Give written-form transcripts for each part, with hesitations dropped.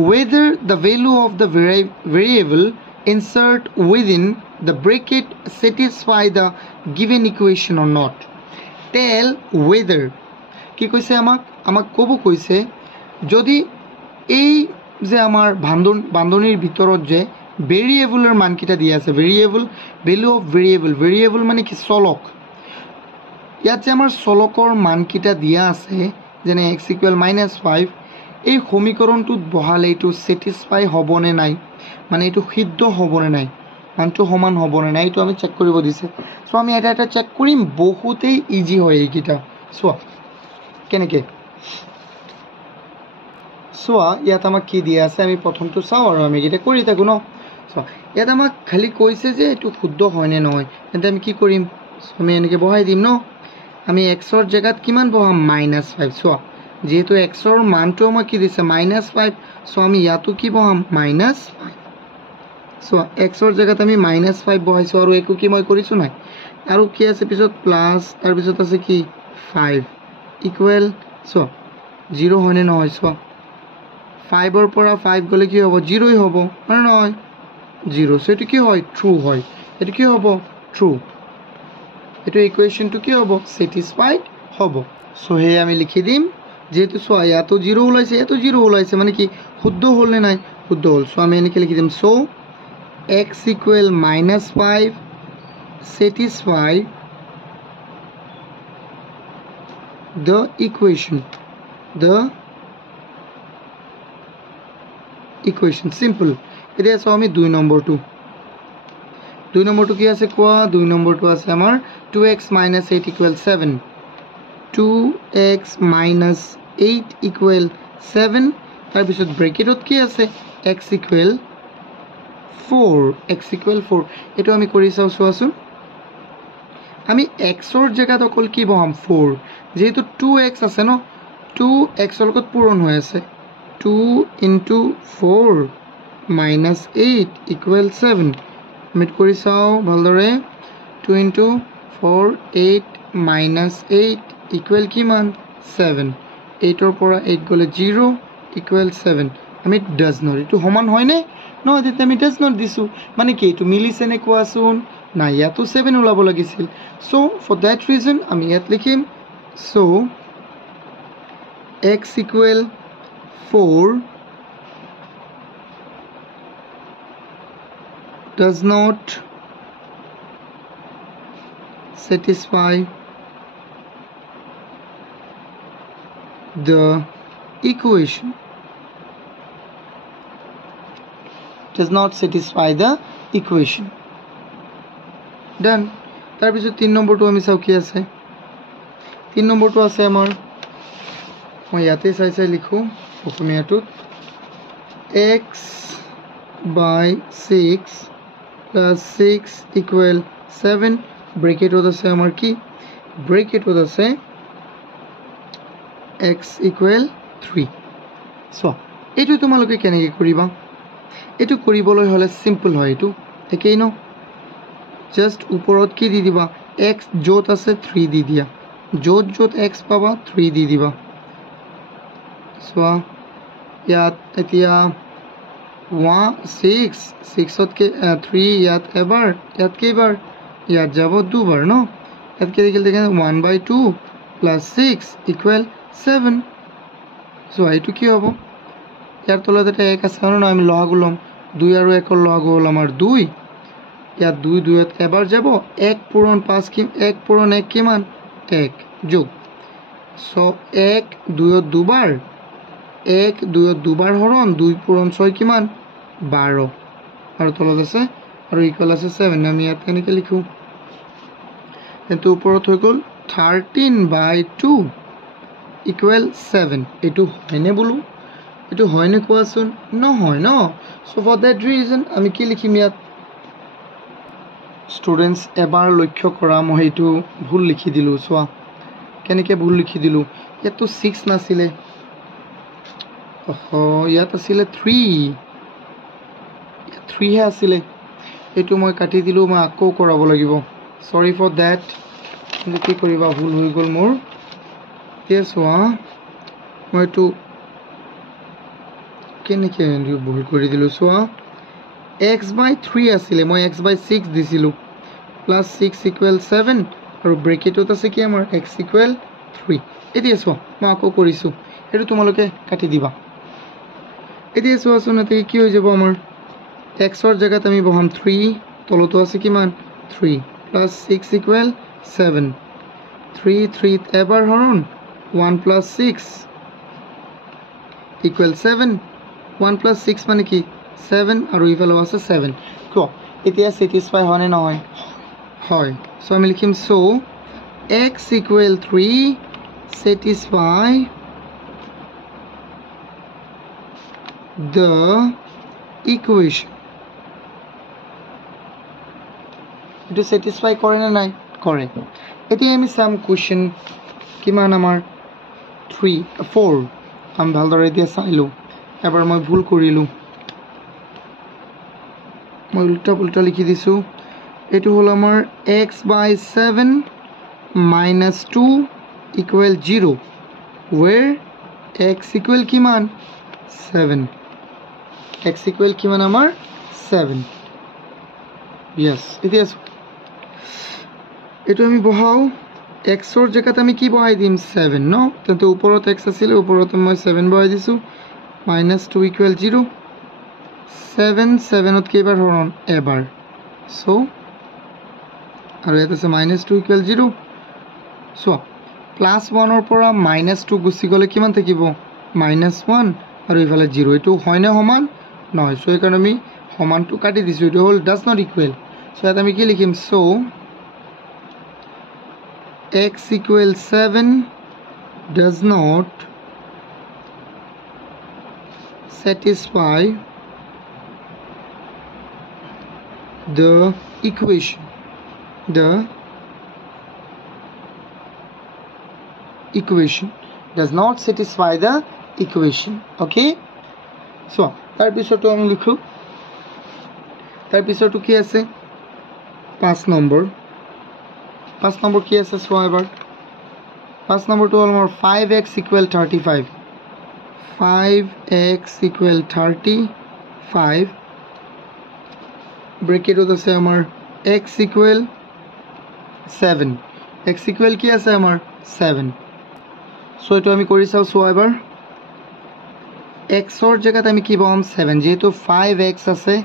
whether the value of the variable insert within the bracket satisfy the given equation or not. Tell whether কি কৈছে আমাক ক'ব কৈছে যদি এই যে আমাৰ বান্ধনীৰ ভিতৰত যে ভেৰিয়েবলৰ মানকিটা দিয়া আছে ভেৰিয়েবল ভ্যালু অফ ভেৰিয়েবল মানে কি চলক ইয়াত যে আমাৰ চলকৰ মানকিটা দিয়া আছে যেনে x = -5 এই সমীকৰণটোত বহালে এইটো স্যাটিসফাই হ'বনে নাই মানে এইটো সিদ্ধ হ'বনে নাই মানটো সমান হ'বনে নাই এইটো আমি চেক কৰিব দিছে সো আমি এটা চেক কৰিম বহুতেই ইজি হয় এইকিটা চোৱা কেনেকে চোৱা ইয়াত আমাক কি দিয়া আছে আমি প্ৰথমটো চাওঁ আৰু আমি এটা কৰি থাকো ন সো ইয়াত আমাক খালি কৈছে যে এইটো শুদ্ধ হয় নে নহয় তেন্তে আমি কি কৰিম আমি এনেকে বহাই দিম ন আমি x ৰ জায়গাত কিমান বহাম -5 চোৱা যেহেতু x ৰ মানটো আমাক কি দিছে -5 সো আমি ইয়াতো কি বহাম -5 সো x ৰ জায়গাত আমি -5 বহাইছো আৰু একো কি মই কৰিছো নাই আৰু কি আছে পিছত প্লাস তাৰ পিছত আছে কি 5 ইকুৱেল সো 0 হয়নে নহয় সো 5 ৰ পৰা 5 গলে কি হ'ব 0 ই হ'ব হয় নহয় 0 সো এটো কি হয় ট্ৰু হয় এটো কি হ'ব ট্ৰু এটো ইকুৱেশনটো কি হ'ব স্যাটিসফাইড হ'ব সো হে আমি লিখি দিম যেহেতু সো ইয়াতো 0 ওলাইছে এটো 0 ওলাইছে মানে কি শুদ্ধ হল নে নাই শুদ্ধ হল সো আমি এনেকে লিখি দিম so x = -5 satisfy the equation simple এটা সো আমি 2 নম্বৰটো কি আছে কোৱা 2 নম্বৰটো আছে আমাৰ 2x - 8 = 7 2x - 8 = 7 তাৰ পিছত ব্ৰেকেটত কি আছে x = 4 এটো আমি কৰি চাও চোৱাচোন আমি x ৰ জায়গাত অকল কি বহাম 4 যেহেতু 2x আছে ন 2x ৰ লগত পূৰণ হৈ আছে 2 * 4 - 8 = 7 আমি কৰি চাও ভালদৰে 2 * 4 8 - 8 = কিমান 7 8 ৰ পৰা 8 গলে 0 = 7 আমি ডাজ নট এটো সমান হয় নে নহয় তেতিয়া আমি ডাজ নট দিছো মানে কি এটো মিলিছে নে কোৱাচোন না ইয়াতো 7 ওলাব লাগিছিল সো ফৰ দ্যাট ৰিজন আমি ইয়াত লিখিম so x = 4 does not satisfy the equation done তাৰ পিছত 3 নম্বৰটো আমি চাও কি আছে 3 নম্বৰটো আছে আমাৰ মই ইয়াতে চাই লিখো অসমীয়াটোত x / 6 + 6 = 7 ব্ৰেকেটত আছে আমাৰ কি ব্ৰেকেটত আছে x = 3 সো এটো তোমালোকে কেনেকৈ কৰিবা এটো কৰিবলৈ হলে সিম্পল হয় এটো একেই ন জাস্ট উপৰত কি দি দিবা x যত আছে 3 দি দিয়া যত x পাবা 3 দি দিবা সো ইয়াত এতিয়া 6 ত কে 3 ইয়াত এবাৰ ইয়াত কেইবাৰ ইয়াত যাব দুবাৰ ন ইয়াত কি লিখিল দেখেন 1/2 + 6 = 7 সো এইটো কি হ'ব ইয়াৰ তলত এটা 1 আছে ন আমি লহাগু লম 2 আৰু 1 ৰ লহাগু হল আমাৰ 2 ইয়াত 2 ত এবাৰ যাব 1 পূৰণ 5 কি 1 পূৰণ 1 কিমান 1 যোগ সো 1 2 ত দুবাৰ 1 2 ত দুবাৰ হৰণ 2 পূৰণ 6 কিমান 12 আৰু তলত আছে আৰু ইকুৱেল আছে 7 আমি ইয়াত কেনেকৈ লিখো এটো ওপৰত হৈ গল 13/2 = 7 এটো হয়নে বলু এটো হয়নে কোৱাচোন নহয় ন সো ফৰ দ্যাট ৰিজন আমি কি লিখিম ইয়াত স্টুডেন্টস এবাৰ লক্ষ্য কৰা মই এটো ভুল লিখি দিলো সোৱা কেনেকৈ ভুল লিখি দিলো ইয়াতো 6 নাছিলে ইয়াত আছিলে 3 হে আছিলে এটো মই কাটি দিলো মই আকৌ কৰাব লাগিব সৰি ফৰ দ্যাট কিন্তু কি কৰিবা ভুল হৈ গল মোৰ সোৱা মই এটো কেনেকৈ ভুল কৰি দিলোঁ চোৱা x/3 আছিলে মই x/6 দিছিলোঁ প্লাছ 6 ইকুৱেল 7 আৰু ব্ৰেকেটত আছে কি আমাৰ x ইকুৱেল 3 এতিয়া চোৱা মই আকৌ কৰিছোঁ এইটো তোমালোকে কাটি দিবা এতিয়া চোৱাচোন এতে কি হৈ যাব আমাৰ xৰ জেগাত আমি বহাম 3 তলতো আছে কিমান 3 প্লাছ 6 ইকুৱেল 7 3 3 এবাৰ হৰণ 1 প্লাছ 6 ইকুৱেল 7 1 প্লাছ 6 মানে কি 7 আৰু ইফালেও আছে 7 কিয় এতিয়া ছেটিছফাই হয় নে নহয় হয় সো আমি লিখিম so x equal 3 satisfy the equation এটো satisfy কৰে না নাই কৰে এতিয়া আমি সাম কোৱেশ্চন কিমান আমাৰ 3 4 আমি ভালদৰে এতিয়া চাইলো এবাৰ মই ভুল কৰিলো মই উল্টা পুল্টা লিখি দিছো এটো হল আমাৰ x/7 - 2 equal 0 where x equal কিমান 7 x equal কিমান আমাৰ 7 yes এতিয়া এটো আমি বহাও x ৰ জায়গাত আমি কি বহাই দিম 7 ন তেন্তে ওপৰত x আছিল ওপৰত মই 7 বহাই দিছো -2 equal 0 7 7ত কেইবাৰ হৰণ এবাৰ সো আৰু এটা আছে -2 equal 0 সো +1 ৰ পৰা -2 গুছি গলে কিমান থাকিব -1 আৰু ইফালে 0 এটো হয় না সমান নহয় সো এই কাৰণে আমি সমানটো কাটি দিছো এটো হল ডাজ নট ইকুৱেল সো এটা আমি কি লিখিম so x equal 7 does not satisfy the equation does not satisfy the equation okay so tar pisoto ami likhu tar pisoto ki ase 5 number ki ase so ebar 5 number to hol amar 5x equal 35 5x equal 35 bracket ot ase amar x equal 7 x equal ki ase amar 7 so eto ami kori sao so ebar x or jagat ami ki bom 7 jehetu 5x ase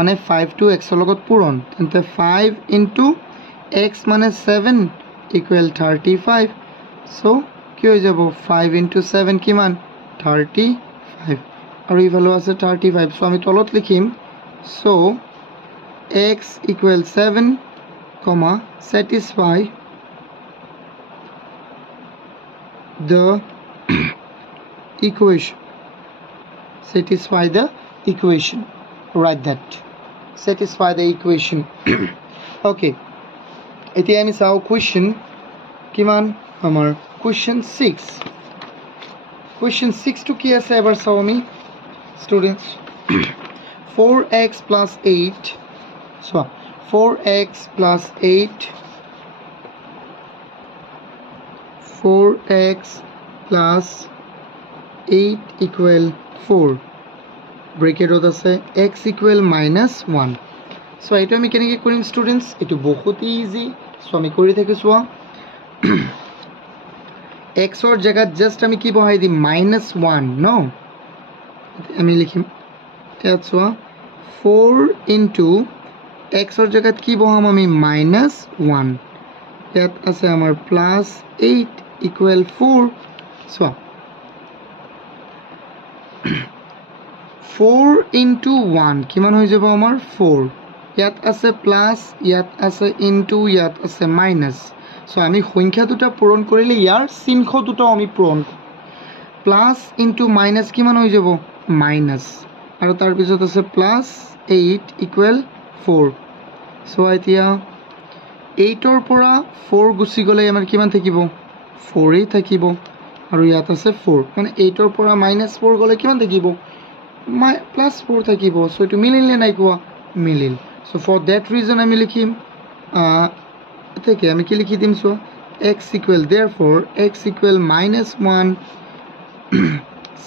mane 5 to x or logot puron tente 5 into x mane 7 equal 35 so ki hoy jabo 5 into 7 kiman 35 aru ei value ase 35 so ami tolot likhim so x equal 7 comma satisfy the equation write that satisfy the equation okay etia ami sao question kiman amar question 6 to ki ase ebar sao ami students 4x plus 8 so 4x plus 8 4x plus 8 equal 4 bracket ot ase x equal -1 so eto ami keneke korim students eto bahut easy so ami kori thaki soa x or jagat just ami ki bahai di -1 no ami likhim et soa 4 into x or jagat ki baham ami -1 et ase amar +8 equal 4 so 4 into 1 kiman hoy jabo amar 4 yat ase plus yat ase into yat ase minus so ami সংখ্যা দুটা পূরণ করিলে ইয়ার চিহ্ন দুটা আমি পূরণ plus into minus কিমান হৈ যাব মাইনাস আৰু তাৰ পিছত আছে +8 ইকুৱেল 4 সো এতিয়া 8 ৰ পৰা 4 গুছি গলে আমাৰ কিমান থাকিব 4 এই থাকিব আৰু ইয়াত আছে 4 মানে 8 ৰ পৰা -4 গলে কিমান থাকিব +4 থাকিব সো এটো মিলিলে নাই কোৱা মিলিল সো ফৰ দ্যাট ৰিজন আমি লিখিম থেকে আমি কি লিখি দিম so x equal therefore x equal -1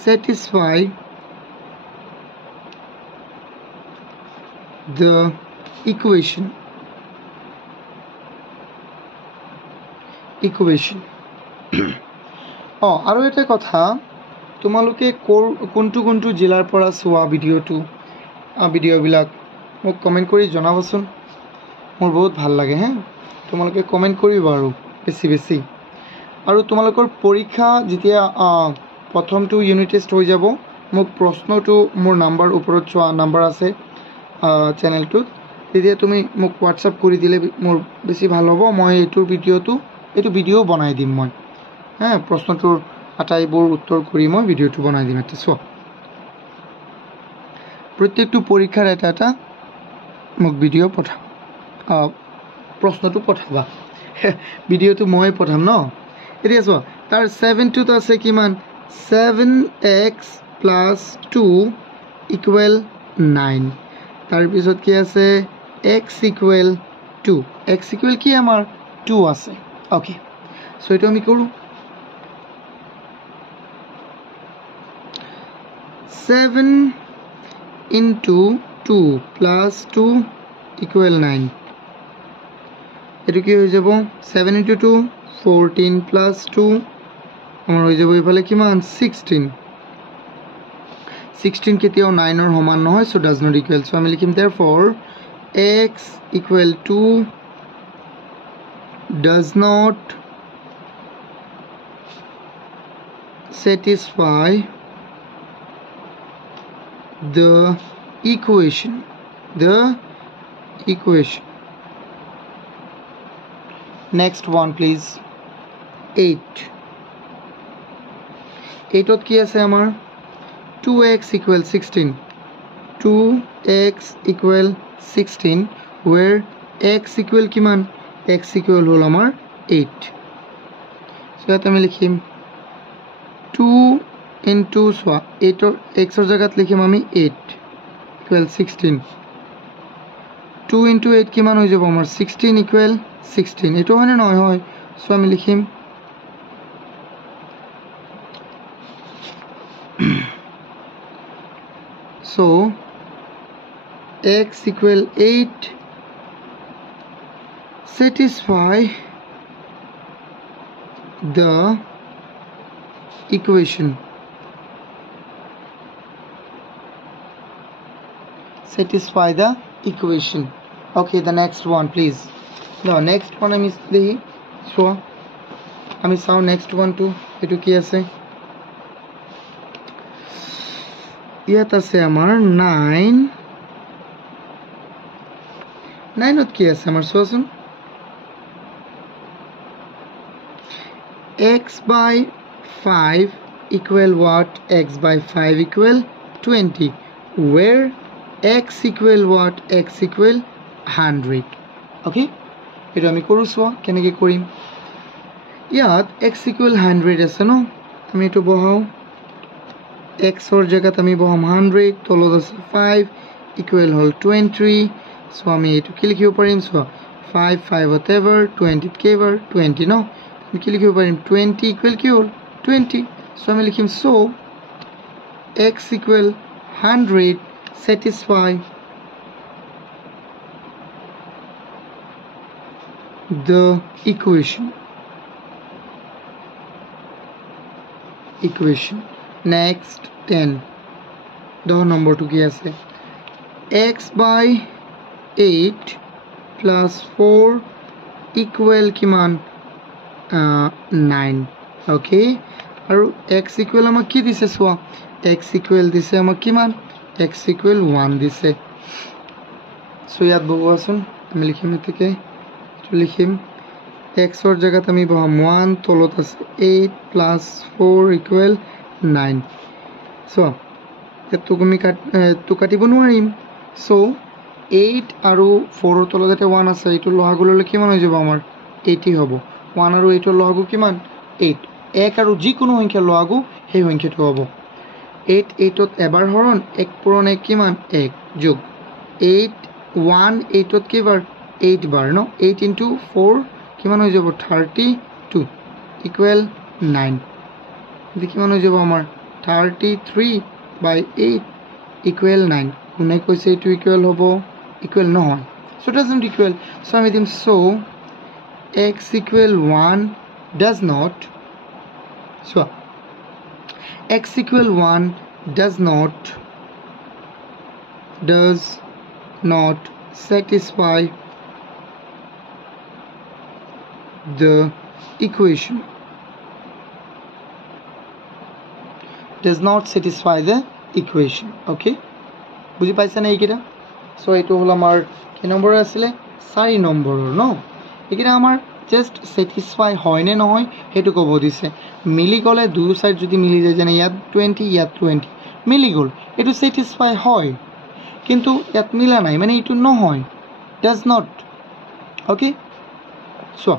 satisfy the equation আৰু এটা কথা তোমালোকে কোনটো জিলাৰ পৰা চোৱা ভিডিঅ'বিলাক মোক কমেণ্ট কৰি জনাবচোন মোৰ বহুত ভাল লাগে হে তোমালোকে কমেণ্ট কৰিবা আৰু বেছি আৰু তোমালোকৰ পৰীক্ষা যেতিয়া প্ৰথমটো ইউনিট টেষ্ট হৈ যাব মোক প্ৰশ্নটো মোৰ নাম্বাৰ ওপৰত চোৱা নাম্বাৰ আছে চেনেলটোত তেতিয়া তুমি মোক হোৱাটছআপ কৰি দিলে মোৰ বেছি ভাল হ'ব মই এইটো ভিডিঅ' বনাই দিম মই হ্যাঁ প্ৰশ্নটোৰ আটাইবোৰ উত্তৰ কৰি মই ভিডিঅ'টো বনাই দিম এটা চোৱা প্ৰত্যেকটো পৰীক্ষাৰ এটা মোক ভিডিঅ' পঠাবা প্ৰশ্নটো পঠাবা ভিডিঅ'টো মই পঠাম ন এতিয়া চোৱা তাৰ 7টোত আছে কিমান 7x + 2 = 9 তাৰপিছত কি আছে x = 2 x = কি আমাৰ 2 আছে ওকে সো এটা আমি কৰো 7 into 2 plus 2 = 9 এটো কি হৈ যাব 7 into 2 14 plus 2 আমাৰ হৈ যাব ইফালে কিমান 16 কেতিয়াও 9 এর সমান নহয় so does not equal so আমি লিখিম therefore x = 2 does not satisfy the equation next one please 8 8ত কি আছে আমাৰ 2x = 16 2x = 16 where x = কিমান x = হল আমাৰ 8 so এটা আমি লিখিম 2 into 8 x এর জায়গাত লিখিম আমি 8 = 16 2 into 8 কিমান হৈ যাব আমাৰ 16 = 16 এটো হয় না নহয় হয় সো আমি লিখিম so x = 8 satisfy the equation okay the next one please the next one আমি দেখি so আমি চাও next one to এটো কি আছে ইয়াত আছে আমাৰ 9 ত কি আছে আমাৰ চোৱাচোন x/5 equal what x/5 equal 20 where x equal what x equal 100 okay এটা আমি কৰো সোয়া কেনেকৈ কৰিম ইয়াত x equal 100 আছে ন আমি এটো বহাও x or জায়গাত আমি বহাম 100 তলত আছে 5 equal হল 20 সো আমি এটো কি লিখিব পাৰিম সো 5 5 whatever 20 কেভাৰ 20 ন আমি কি লিখিব পাৰিম 20 equal কি হল 20 সো আমি লিখিম so x equal 100 satisfy the equation next 10 the number to কি আছে x/8 plus 4 equal কিমান 9 okay আৰু x equal আমাক কি দিছে সোয়া x equal দিছে আমাক কিমান x equal 1 দিছে সো ইয়াত বহুৱাচোন আমি লিখিম এতেকে লিখিম x or জায়গাত আমি বহাম 1 তলত আছে 8 plus 4 equal 9 so এটো আমি কাটিব নোৱাৰিম so 8 আৰু 4 ৰ তলত এটা 1 আছে এটো লহাগুললে কিমান হৈ যাব আমাৰ 80 হ'ব 1 আৰু 8 ৰ লহাগু কিমান 8 এক আৰু যিকোনো সংখ্যা লহাগু সেই সংখ্যাটো হ'ব 8 8 ত এবাৰ হৰণ 1 পূৰণ 1 কিমান 1 যোগ 8 1 8 ত কিবাৰ 8 বাৰ ন 8 into 4 কিমান হৈ যাব 32 equal 9 কিমান হৈ যাব আমাৰ 33/8 equal 9 কোনে কৈছে এটো ইকুৱেল হ'ব ইকুৱেল নহয় so doesn't equal so আমি দিম so x equal 1 does not so x equal 1 does not satisfy the equation does not satisfy the equation okay বুজি পাইছা না এইকেইটা সো এইটো হল আমাৰ কি নম্বৰ আছিলে 4 নম্বৰৰ ন এইকেইটা আমাৰ জাস্ট স্যাটিসফাই হয় নে নহয় হেতু ক'ব দিছে মিলি গলে দুই সাইড যদি মিলি যায় যেনে ইয়াত 20 ইয়াত 20 মিলি গল এটো স্যাটিসফাই হয় কিন্তু ইয়াত মিলা নাই মানে এটো নহয় does not okay